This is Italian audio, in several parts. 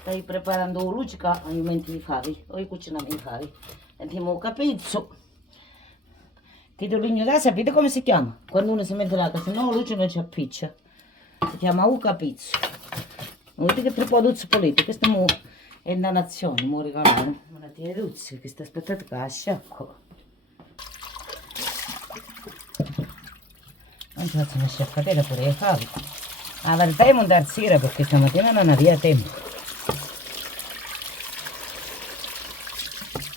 Stai preparando la luce mentre li fai, o cucinare i fai. Andiamo a capizzo. Che doligno da sapete come si chiama? Quando uno si mette là, se no la luce non ci appiccia. Si chiama u capizzo. Vedete che tripoduzzo pulito, questo è una nazione, mi regalano. Ma la tia Duzzi, che sta aspettando che la sciacco. Non ci faccio una sciacquatela pure le fave. La verità è mandare sera perché stamattina non aveva tempo.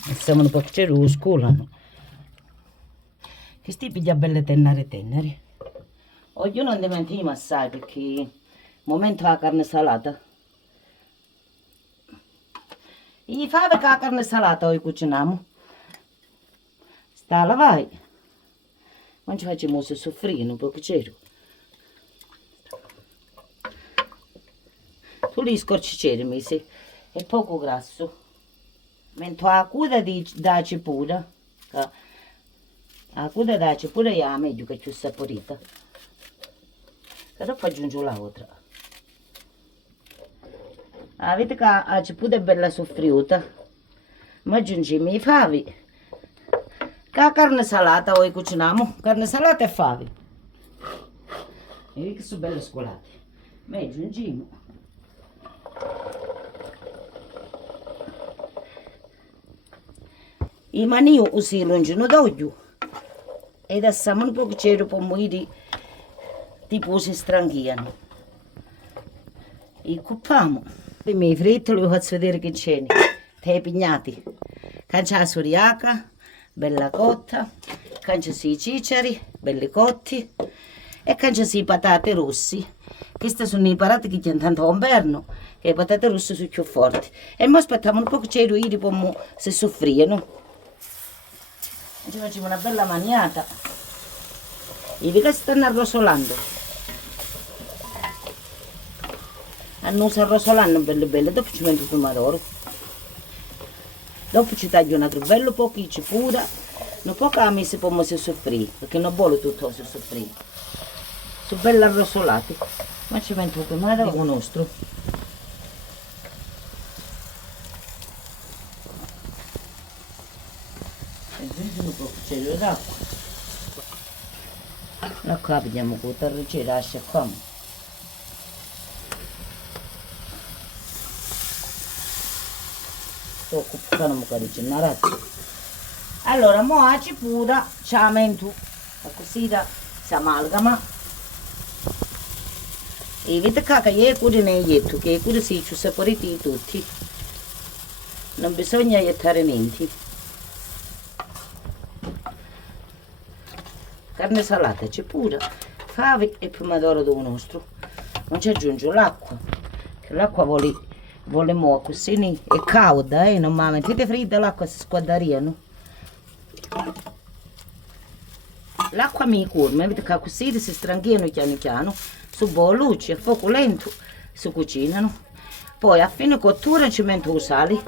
E siamo un po' che c'era scuola. Che sti piglia belle tenere. Oggi non dimentichiamo assai perché il momento la carne salata. I fave che la carne salata oggi cuciniamo. Sta a lavare. Non ci facciamo soffrire un po' che c'ero. Tu li scorciceri mesi. È poco grasso. Mentre la coda da cipolla. La coda da cipolla è meglio che è più saporita. E dopo aggiungo l'altra. Vedete che la cipolla è bella soffriuta. Ma aggiungiamo i favi. Che la carne salata oggi cuciniamo. Carne salata e favi. Vedi che sono belle scolate. Ma aggiungiamo. I manio usi lungino d'olio. E adesso un po' che c'era per morire tipo si stranghiano. E cuppiamo. I miei fritti li faccio vedere che c'è. Te pignati. Cancia la suriaca, bella cotta. Cancia i ciceri, belli cotti. E cancia i patate rossi. Queste sono i parati che c'è tanto inverno. E le patate rosse sono più forti. E ora aspettiamo un po' che c'è i per si soffriano. Ci facciamo una bella maniata. I che stanno arrosolando. Hanno arrosolando belle. Dopo ci metto il pomodoro. Dopo ci taglio un altro bello po' di cipolla. Un po' che la messa per si soffrire. Perché non vuole tutto si soffrire. Sono belli arrosolati. Ma ci metto il pomodoro nostro. Aggiungiamo un po' d'acqua. L'acqua la vediamo con la torricina, la sciacquiamo. Sto cuccando un po' di cennarazzo. Allora, mo la cipolla ci la metto. La cosita si amalgama. E vedete che è cura nei ietto, che è cura si ci saporiti tutti. Non bisogna iettare niente. Carne salata, cipolla, fave e pomodoro del nostro. Non ci aggiungo l'acqua, che l'acqua vuole mo' così, è calda, non mi mettete fredda l'acqua si squadariano. L'acqua mi curma, vedete che così si stranghiano piano, su buona luce, a fuoco lento si cucinano. Poi a fine cottura ci metto il sale